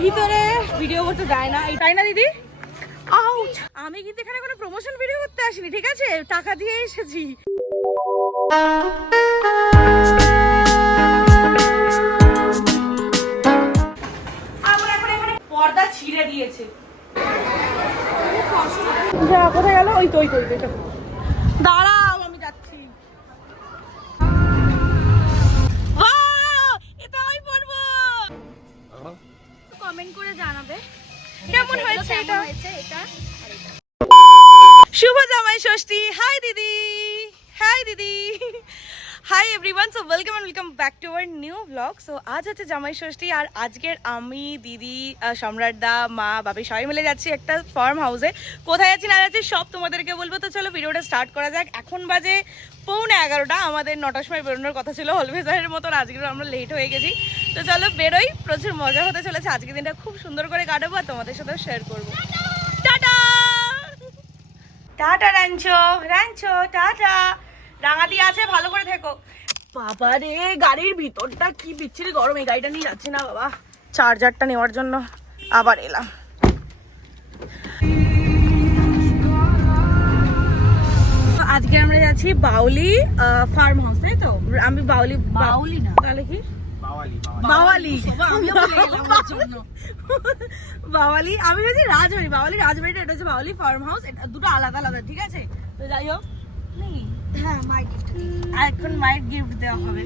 ভিতরে। ভিডিও করতে দেয় না। তাই না দিদি? আউট আমি কিন্তু এখানে কোনো প্রমোশন ভিডিও করতে আসিনি ঠিক আছে? টাকা দিয়ে এসেছি। আমার এখন এখানে পর্দা ছিঁড়ে দিয়েছে। যা কোথায় গেল? ওই তো ওই তো ওই everyone so welcome and welcome back to our new blog so আজ হচ্ছে জামাই ষষ্ঠী আর আজকের আমি দিদি আহ, সম্রাট দা মা বাবি সবাই মিলে যাচ্ছি একটা ফার্ম হাউসে কোথায় যাচ্ছি না যাচ্ছি সব তোমাদেরকে বলব। তো চলো ভিডিওটা স্টার্ট করা যাক। এখন বাজে পৌনে এগারোটা। আমাদের নটার সময় বেরোনোর কথা ছিল অলভেজারের মতন। আজকে আমরা লেট হয়ে গেছি। তো চলো বেরোই। প্রচুর মজা হতে চলেছে। আজকের দিনটা খুব সুন্দর করে কাটাবো আর তোমাদের সাথে শেয়ার করব। Tata! Tata Rancho Rancho tata. রাঙাতি আছে ভালো করে থেকো। বাবা রে গাড়ির ভিতরটা কি বিচ্ছিরি গরম এই গাড়িটা নিয়ে যাচ্ছি না বাবা। চার্জারটা নেওয়ার জন্য আবার এলাম। আজকে আমরা যাচ্ছি বাউলি ফার্ম হাউস তাই তো? আমি বাউলি বাউলি না। তাহলে কি? বাওয়ালি বাওয়ালি। আমি ভেবেছি রাজবাড়ি বাওয়ালি রাজবাড়িটা এটা হচ্ছে বাওয়ালি ফার্ম হাউস এটা দুটো আলাদা আলাদা ঠিক আছে? তো যাই হোক হ্যাঁ মাই গিফট এখন মায়ের গিফট দেওয়া হবে।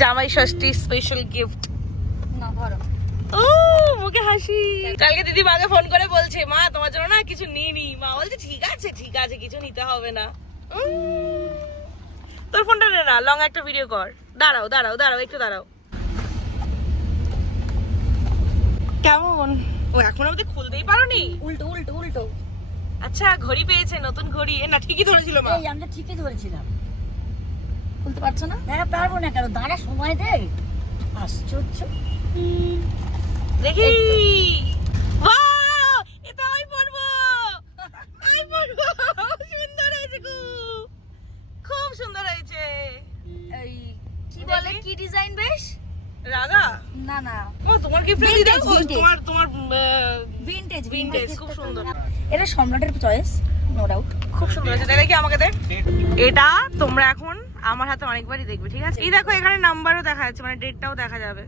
জামাই ষষ্ঠী স্পেশাল গিফট না ধরো। ও মুখে হাসি। কালকে দিদি মাকে ফোন করে বলছে মা তোমার জন্য না কিছু নিয়ে নি মা বলছে ঠিক আছে ঠিক আছে কিছু নিতে হবে না। তোর ফোনটা নে না লং একটা ভিডিও কর। দাঁড়াও দাঁড়াও দাঁড়াও একটু দাঁড়াও। কেমন? ও এখন অবধি খুলতেই পারোনি? উল্টো উল্টো উল্টো। আচ্ছা ঘড়ি পেয়েছে নতুন ঘড়ি। এ না ঠিকই ধরেছিল মা। এই আমরা ঠিকই ধরেছিলাম। খুলতে পারছ না? হ্যাঁ পারব না কেন? দাঁড়া সময় দে। আশ্চর্য। দেখি। এটা তোমরা এখন আমার হাতে অনেকবারই দেখবে ঠিক আছে? এই দেখো এখানে নাম্বারও দেখা যাচ্ছে মানে ডেটটাও দেখা যাবে।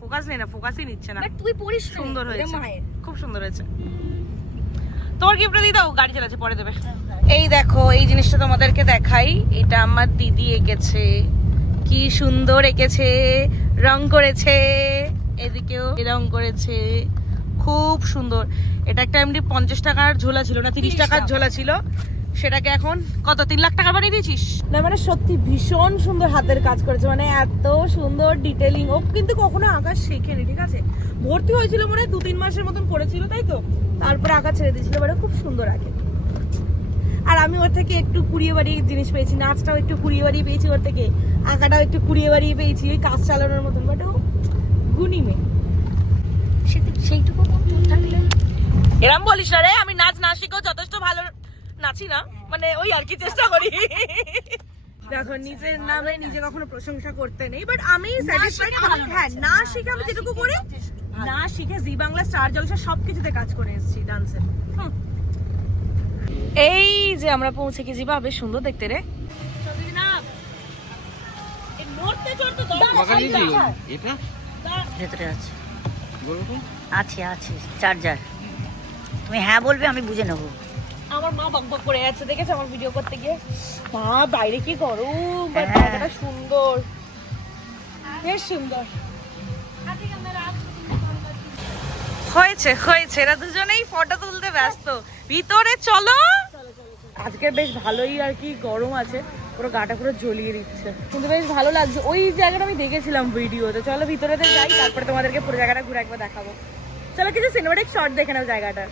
ফোকাস নেই না ফোকাসই নিচ্ছে না। তুই পড়িস সুন্দর হয়েছে। খুব সুন্দর হয়েছে। তোমার গিফটটা দিয়ে দাও গাড়ি চালাচ্ছে পরে দেবে। এই দেখো এই জিনিসটা তোমাদেরকে দেখাই। এটা আমার দিদি এঁকেছে। কি সুন্দর এঁকেছে রং করেছে। এদিকেও রং করেছে। খুব সুন্দর। এটা একটা এমনি পঞ্চাশ টাকার ঝোলা ছিল না তিরিশ টাকার ঝোলা ছিল। সেটাকে এখন কত তিন লাখ টাকা বানিয়ে দিয়েছিস? না মানে সত্যি ভীষণ সুন্দর হাতের কাজ করেছে মানে এত সুন্দর ডিটেলিং ও কিন্তু কখনো আঁকা শেখেনি ঠিক আছে? ভর্তি হয়েছিল মনে দু তিন মাসের মতন করেছিল তাই তো? তারপরে আঁকা ছেড়ে দিয়েছিল মানে খুব সুন্দর আঁকে। আর আমি ওর থেকে একটু কুড়িয়ে বাড়িয়ে জিনিস পেয়েছি নাচটাও একটু কুড়িয়ে বাড়িয়ে পেয়েছি ওর থেকে আঁকাটাও একটু কুড়িয়ে বাড়িয়ে পেয়েছি ওই কাজ চালানোর মতন বাট ও গুণী মেয়ে। সেইটুকু থাকলে এরম বলিস না রে আমি নাচ না শিখেও যথেষ্ট ভালো নাচি না মানে ওই আর কি চেষ্টা করি। দেখো নিজের নামে নিজে কখনো প্রশংসা করতে নেই বাট আমি স্যাটিসফাইড হ্যাঁ না শিখে আমি না যেটুকু শিখে করি না শিখে জি বাংলা স্টার জলসা সবকিছুতে কাজ করে এসেছি ডান্সে এই যে আমরা পৌঁছে গেছি বা বেশ সুন্দর দেখতে রে। এটা? ভেতরে আছে। আছে আছে চার্জার। তুমি হ্যাঁ বলবে আমি বুঝে নেব। আমার মা বকবক করে যাচ্ছে দেখেছ আমার ভিডিও করতে গিয়ে? মা বাইরে কি গরম বাট হ্যাঁ। জায়গাটা সুন্দর। বেশ সুন্দর। হয়েছে হয়েছে। এরা দুজনেই ফটো তুলতে ব্যস্ত। ভিতরে চলো। আজকে বেশ ভালোই আর কি গরম আছে। পুরো গাটা পুরো জ্বলিয়ে দিচ্ছে। কিন্তু বেশ ভালো লাগছে। ওই জায়গাটা আমি দেখেছিলাম ভিডিওতে। চলো ভিতরেতে যাই তারপরে তোমাদেরকে পুরো জায়গাটা ঘুরে একবার দেখাবো। চলো কিছু সিনেমাটিক শর্ট দেখে নাও জায়গাটার।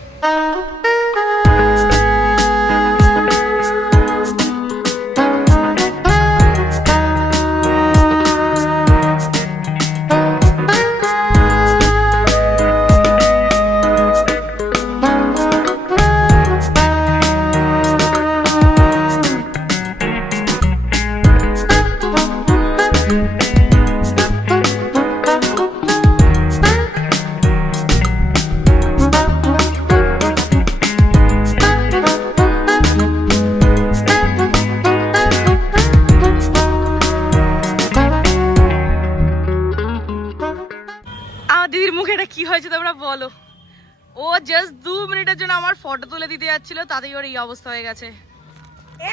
ফটো তুলে দিতে যাচ্ছিল তাতেই ওর এই অবস্থা হয়ে গেছে।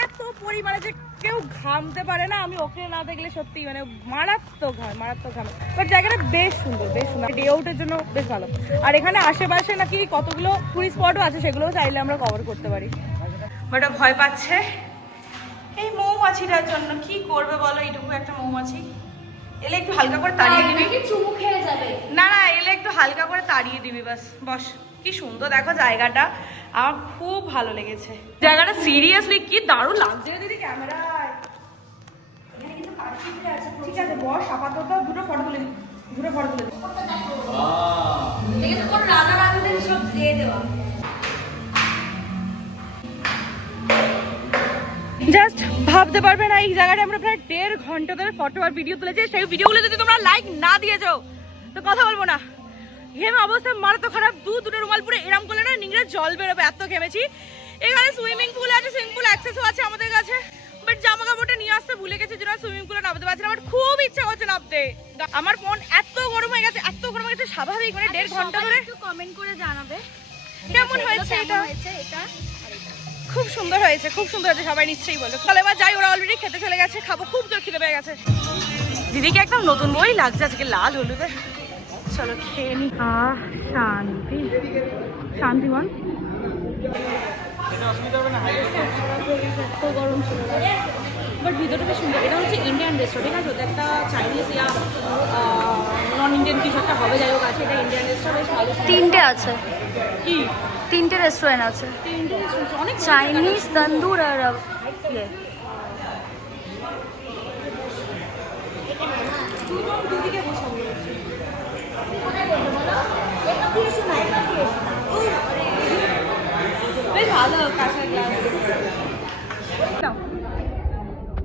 এত পরিমাণে যে কেউ ঘামতে পারে না আমি ওকে না দেখলে সত্যি মানে মারাত্মক হয় মারাত্মক ঘাম। বাট জায়গাটা বেশ সুন্দর বেশ সুন্দর। ডে আউটের জন্য বেশ ভালো। আর এখানে আশেপাশে নাকি কতগুলো টুরিস্ট স্পটও আছে সেগুলোও চাইলে আমরা কভার করতে পারি। ওটা ভয় পাচ্ছে। এই মৌমাছিটার জন্য কি করবে বলো এইটুকু একটা মৌমাছি? এলে একটু হালকা করে তাড়িয়ে দিবি। চুমু খেয়ে যাবে। না না এলে একটু হালকা করে তাড়িয়ে দিবি বাস। বস কি সুন্দর দেখো জায়গাটা। আমার খুব ভালো লেগেছে। জায়গাটা সিরিয়াসলি কি দারুণ লাগছে। দিদি ক্যামেরায়। ঠিক আছে বস আপাতত দুটো ফটো তুলে দুটো ফটো তুলে দিই এখানে তো কোনো রাজা রাজুদের সব দিয়ে দেওয়া। জাস্ট ভাবতে পারবে না এই জায়গাটা আমরা প্রায় দেড় ঘণ্টা ধরে ফটো আর ভিডিও তুলেছি সেই ভিডিও ভিডিওগুলো যদি তোমরা লাইক না দিয়েছ তো কথা বলব না। ঘেমে অবস্থা মারাত্মক খারাপ। দু দুটো রুমাল পুরো এরম করলে না নিংড়ে জল বেরোবে এত ঘেমেছি। এখানে সুইমিং পুল আছে সুইমিং পুল অ্যাক্সেসও আছে আমাদের কাছে। বাট জামা কাপড়টা নিয়ে আসতে ভুলে গেছি যেন সুইমিং পুলে নামতে পারছি না। আমার খুব ইচ্ছা করছে নামতে। আমার ফোন এত গরম হয়ে গেছে এত গরম হয়ে গেছে স্বাভাবিক মানে দেড় ঘণ্টা ধরে। একটু কমেন্ট করে জানাবে। কেমন হয়েছে এটা? হয়েছে এটা? খুব সুন্দর হয়েছে খুব সুন্দর হয়েছে সবাই নিশ্চয়ই বলো। তাহলে এবার যাই ওরা অলরেডি খেতে চলে গেছে খাব খুব জোর খিদে পেয়ে গেছে। দিদিকে একদম নতুন বই? লাগছে আজকে লাল হলুদে চলো খেয়ে নি। আহ শান্তি। শান্তি গরম ছিল বাট ভিতরটা বেশ সুন্দর। এটা হচ্ছে ইন্ডিয়ান রেস্টুরেন্ট ঠিক আছে? ওদের একটা চাইনিজ ইয়া নন ইন্ডিয়ান কিছু একটা হবে। যাই হোক আছে এটা ইন্ডিয়ান রেস্টুরেন্ট ভালো তিনটে আছে। কি? তিনটে রেস্টুরেন্ট আছে। তিনটে অনেক চাইনিজ তন্দুর আর ইয়ে। দুদিকে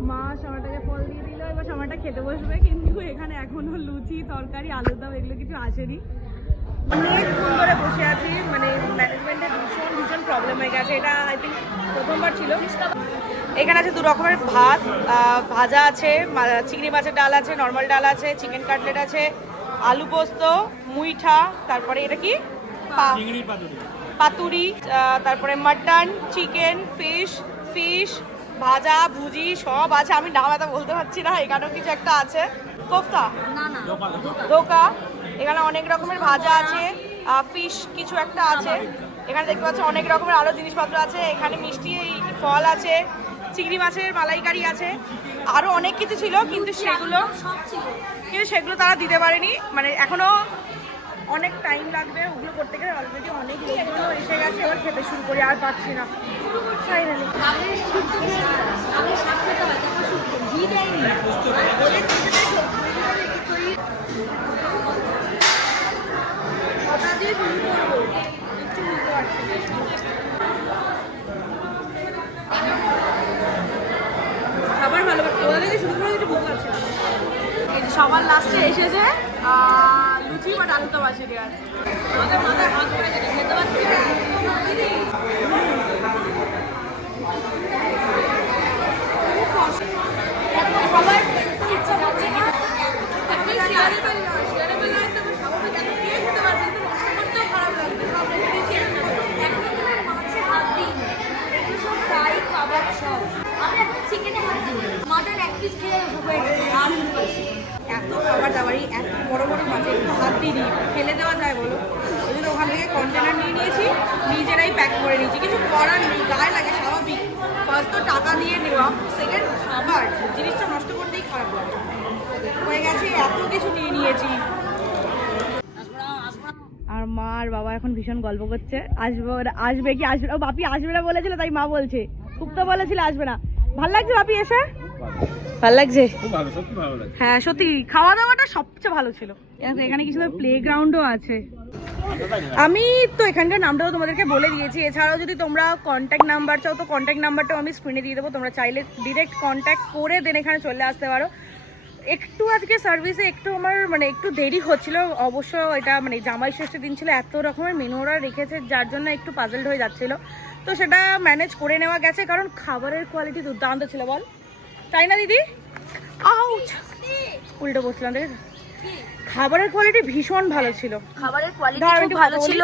মা সামাটাকে ফল দিয়ে দিল, এবার সামাটা খেতে বসবে, কিন্তু এখানে এখনও লুচি, তরকারি, আলুর দম এগুলো কিছু আসেনি। অনেকক্ষণ ধরে বসে আছি মানে ম্যানেজমেন্টের ভীষণ ভীষণ প্রবলেম হয়ে গেছে। এটা আই থিঙ্ক প্রথমবার ছিল। এখানে আছে দু রকমের ভাত ভাজা আছে চিংড়ি মাছের ডাল আছে নর্মাল ডাল আছে চিকেন কাটলেট আছে আলু পোস্ত মুইঠা তারপরে এটা কি? পাতুরি। আহ, তারপরে মাটন চিকেন ফিশ ফিশ ভাজা ভুজি সব আছে। আমি নাম এত বলতে পারছি না এখানেও কিছু একটা আছে। কোফতা? না না এখানে অনেক রকমের ভাজা আছে ফিশ কিছু একটা আছে। এখানে দেখতে পাচ্ছ অনেক রকমের আরও জিনিসপত্র আছে। এখানে মিষ্টি এই ফল আছে। চিংড়ি মাছের মালাইকারি আছে। আরও অনেক কিছু ছিল কিন্তু সেগুলো কিন্তু সেগুলো তারা দিতে পারেনি। মানে এখনও অনেক টাইম লাগবে ওগুলো করতে গেলে। অলরেডি অনেক লোকজনও এসে গেছে এবার খেতে শুরু করি আর পাচ্ছি না। ফাইনালি আগে শুদ্ধ আগে শাক খেতে হয় তখন শুদ্ধ ঘি দেয়নি কথা দিয়ে শুরু করব কিচ্ছু বুঝতে পারছি না খাবার ভালো কোথা থেকে শুরু করে কিছু বুঝতে পারছি না এই যে সবার লাস্টে এসেছে লুচি বা ডালুতা বাসি দেওয়ার আমাদের মাথায় হাত পড়ে যেটা খেতে পারছি না সবার ইচ্ছা হচ্ছে আপনি শেয়ারে পেলে না শেয়ারে পেলে হয়তো স্বাভাবিক এত কে খেতে পারবে কিন্তু নষ্ট করতেও খারাপ লাগবে সব রেখে দিয়েছি একটা করে। এখন তো না মাছে হাত দিই এগুলো সব ফ্রাই কাবাব সব আমি এখন চিকেনে হাত দিই মাটন এক পিস খেয়ে হয়ে গেছে আর কিছু পাচ্ছি না। এত খাবার দাবারই এত বড় বড় মাছে একটু হাত দিয়ে দিই ফেলে দেওয়া যায় বলো ওই জন্য ওখান থেকে কন্টেনার নিয়ে নিয়েছি নিজেরাই প্যাক করে নিয়েছি কিছু করার নেই গায়ে লাগে স্বাভাবিক ফার্স্ট তো টাকা দিয়ে নেওয়া সেকেন্ড খাবার জিনিসটা নষ্ট করতেই খারাপ লাগে হয়ে গেছে এত কিছু নিয়ে নিয়েছি। আর মা আর বাবা এখন ভীষণ গল্প করছে। আসবে ওরা আসবে কি আসবে? ও বাপি আসবে না বলেছিল তাই মা বলছে। খুব তো বলেছিল আসবে না। ভালো লাগছে বাপি এসে? ভালো। লাগছে? খুব ভালো সত্যি ভালো লাগে হ্যাঁ সত্যি খাওয়া দাওয়াটা সবচেয়ে ভালো ছিল। এখানে কিছু প্লে গ্রাউন্ডও আছে। আমি তো এখানকার নামটাও তোমাদেরকে বলে দিয়েছি। এছাড়াও যদি তোমরা কন্ট্যাক্ট নাম্বার চাও তো কন্ট্যাক্ট নাম্বারটাও আমি স্ক্রিনে দিয়ে দেবো। তোমরা চাইলে ডিরেক্ট কন্ট্যাক্ট করে দেন এখানে চলে আসতে পারো। একটু আজকে সার্ভিসে একটু আমার মানে একটু দেরি হচ্ছিল। অবশ্য এটা মানে জামাই ষষ্ঠীর দিন ছিল এত রকমের মেনুরা রেখেছে যার জন্য একটু পাজলড হয়ে যাচ্ছিল। তো সেটা ম্যানেজ করে নেওয়া গেছে কারণ খাবারের কোয়ালিটি দুর্দান্ত ছিল বল। তাই না দিদি? আউচ উল্টো বসলাম দেখেছ? খাবারের কোয়ালিটি ভীষণ ভালো ছিল। খাবারের কোয়ালিটি খুব ভালো ছিল।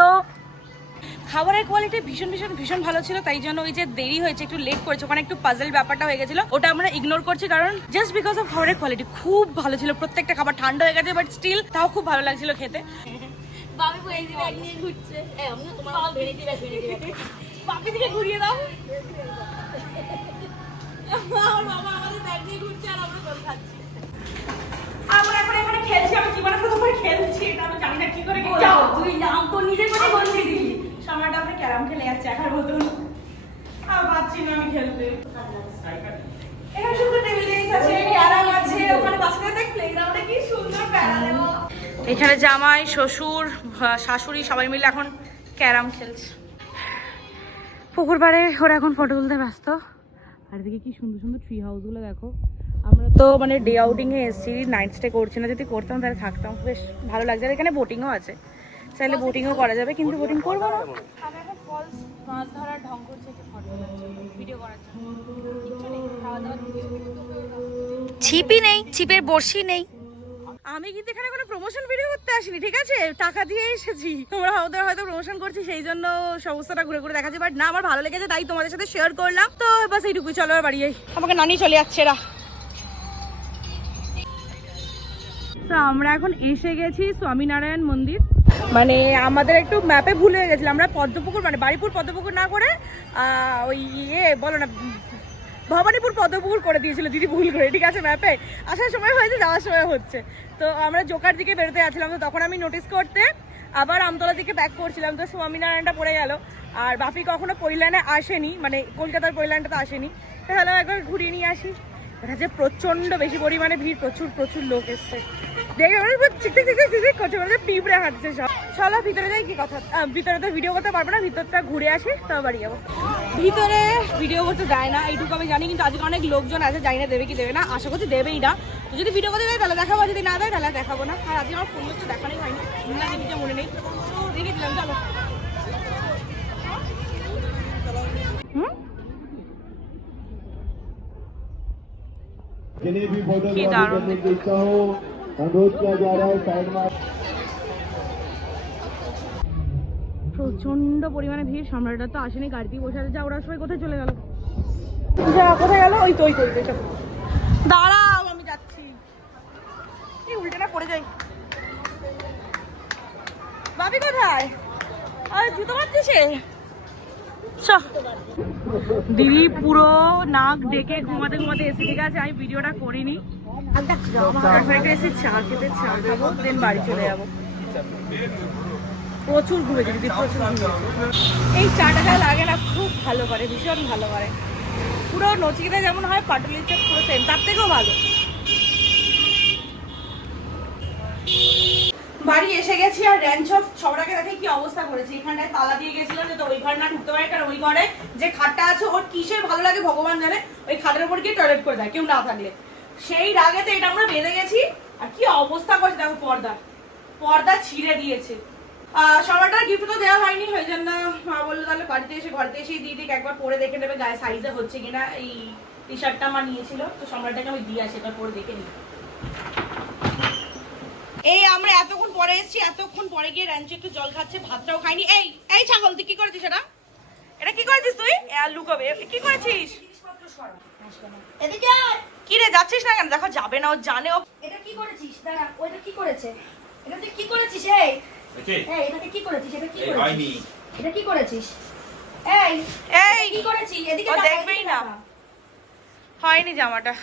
খাবারের কোয়ালিটি ভীষণ ভীষণ ভীষণ ভালো ছিল তাই জন্য ওই যে দেরি হয়েছে একটু লেট করেছে ওখানে একটু পাজল ব্যাপারটা হয়ে গেছিল। ওটা আমরা ইগনোর করছি কারণ জাস্ট বিকজ অফ খাবারের কোয়ালিটি খুব ভালো ছিল। প্রত্যেকটা খাবার ঠান্ডা হয়ে গেছে বাট স্টিল তাও খুব ভালো লাগছিল খেতে। ঘুরিয়ে দাও। আমার বাবা আমাদের ব্যাগ নিয়ে ঘুরছে আর আমরা খাচ্ছি। আমরা এখন এখানে খেলছি আমি জীবনে প্রথমবার খেলছি এটা আমি জানি না কি করে যাও তুই নাম তো বলবি। দিদি সময়টা আমরা ক্যারাম খেলে যাচ্ছি একার মতন আর পাচ্ছি না আমি খেলতে। এখানে সুন্দর টেবিল টেনিস আছে ক্যারাম আছে ওখানে বাচ্চাদের দেখ প্লেগ্রাউন্ডে কি সুন্দর প্যারা এখানে জামাই শ্বশুর শাশুড়ি সবাই মিলে এখন ক্যারাম খেলছে। পুকুর পাড়ে ওরা এখন ফটো তুলতে ব্যস্ত। আর এদিকে কি সুন্দর সুন্দর ট্রি হাউসগুলো দেখো। তো মানে ডে আউটিং এ এসেছি নাইট স্টে করছি না যদি করতাম তাহলে থাকতাম। বেশ ভালো লাগছে। আর এখানে বোটিংও আছে। চাইলে বোটিংও করা যাবে কিন্তু বোটিং করব না। আমি এখন ফলস মাছ ধরার ঢং করছি ভিডিও করার জন্য। নেই ছিপি নেই। ছিপের বড়শি নেই। আমি কিন্তু এখানে কোনো প্রমোশন ভিডিও করতে আসিনি ঠিক আছে? টাকা দিয়ে এসেছি। তোমরা ওদের হয়তো প্রমোশন করছি সেই জন্য সমস্তটা ঘুরে ঘুরে দেখাচ্ছি। বাট না আমার ভালো লেগেছে তাই তোমাদের সাথে শেয়ার করলাম। তো বাস এইটুকুই চলো আর বাড়ি আমাকে নানি চলে যাচ্ছে এরা। তো আমরা এখন এসে গেছি স্বামীনারায়ণ মন্দির। মানে আমাদের একটু ম্যাপে ভুল হয়ে গেছিল। আমরা পদ্মপুকুর মানে বাড়িপুর পদ্মপুকুর না করে ওই ইয়ে বলো না, ভবানীপুর পদ্মপুকুর করে দিয়েছিল। দিদি ভুল করে, ঠিক আছে ম্যাপে আসার সময় হয়েছে, যাওয়ার সময় হচ্ছে। তো আমরা জোকার দিকে বেরোতে যাচ্ছিলাম। তো তখন আমি নোটিস করতে আবার আমতলা দিকে ব্যাক করছিলাম। তো স্বামীনারায়ণটা পড়ে গেল। আর বাপি কখনো পরিলানে আসেনি। মানে কলকাতার পরিলানটা তো আসেনি। তাহলে একবার ঘুরিয়ে নিয়ে আসি। এটা যে প্রচণ্ড বেশি পরিমাণে ভিড়, প্রচুর প্রচুর লোক এসছে। দেখে মনে হচ্ছে ঠিক ঠিক করছে মানে পিঁপড়ে হাঁটছে সব। চলো ভিতরে যাই কি কথা ভিতরে তো ভিডিও করতে পারব না ভিতরটা ঘুরে আসি তবে বাড়ি যাব। ভিতরে ভিডিও করতে যায় না এইটুকু আমি জানি কিন্তু আজকে অনেক লোকজন আছে জানি না দেবে কি দেবে না আশা করছি দেবেই না। যদি ভিডিও করতে দেয় তাহলে দেখাবো যদি না দেয় তাহলে দেখাবো না। আর আজকে আমার ফোন হচ্ছে দেখানোই হয়নি না নিজে মনে নেই। দেখে দিলাম চলো। হুম? কি দারুণ फोटो ये दारुण करने की इच्छा हो अनुरोध किया जा रहा है साइड में প্রচন্ড পরিমাণে ভিড় সম্রাটরা তো আসেনি গাড়িতেই বসে আছে যা ওরা সবাই কোথায় চলে গেল যা কোথায় গেল ওই তো ওই তো ওই তো, ওই তো। দাঁড়াও আমি যাচ্ছি এই উল্টেটা পড়ে যাই বাবি কোথায় আরে জুতো মারছে সে চ। দিদি পুরো নাক ডেকে ঘুমাতে ঘুমাতে এসে ঠিক আছে আমি ভিডিওটা করিনি তারপরে একটা বাড়ি প্রচুর ঘুরেছে দিদি প্রচুর এই চাটা লাগে না খুব ভালো করে ভীষণ ভালো করে পুরো যেমন হয় পাটুলির পুরো সেম তার থেকেও ভালো বাড়ি এসে গেছি আর র্যাঞ্চ অফ ছবড়াকে দেখে কি অবস্থা করেছি। এখানটায় তালা দিয়ে গেছিলাম তো ওই ঘর না ঢুকতে পারে, কারণ ওই ঘরে যে খাটটা আছে, ওর কিসের ভালো লাগে ভগবান জানে, ওই খাটের উপর গিয়ে টয়লেট করে দেয়, কেউ না থাকলে। সেই রাগেতে এটা আমরা বেঁধে গেছি। আর কি অবস্থা করছে দেখো পর্দা। পর্দা ছিঁড়ে দিয়েছে। সবারটা গিফট তো দেওয়া হয়নি। ওই জন্য মা বলল তাহলে বাড়িতে এসে, ঘরতে এসেই দিয়ে দিক একবার পরে দেখে নেবে গায়ে সাইজে হচ্ছে কিনা। এই টি শার্টটা আমার নিয়েছিল, তো সম্রাটটাকে আমি দিয়ে আসি এটা পরে দেখে নিই। এই আমরা এতক্ষণ পরে এসেছি, এতক্ষণ পরে গিয়ে র্যাঞ্চে একটু জল খাচ্ছে, ভাতটাও খাইনি এই এই ছাগল, তুই কি করেছিস এটা? এটা কি করেছিস তুই? লুকাবে। কি করেছিস? এদিকে। কি রে যাচ্ছিস না কেন? দেখো যাবে না ও জানে ও এটা কি করেছিস? দাঁড়া ওইটা কি করেছে? এটা তুই কি করেছিস এই? এই এটাকে কি করেছিস? এটা কি করেছিস? এটা কি করেছিস? এই এই। কি করেছিস? এদিকে দেখবেই না। হয়নি জামাটা।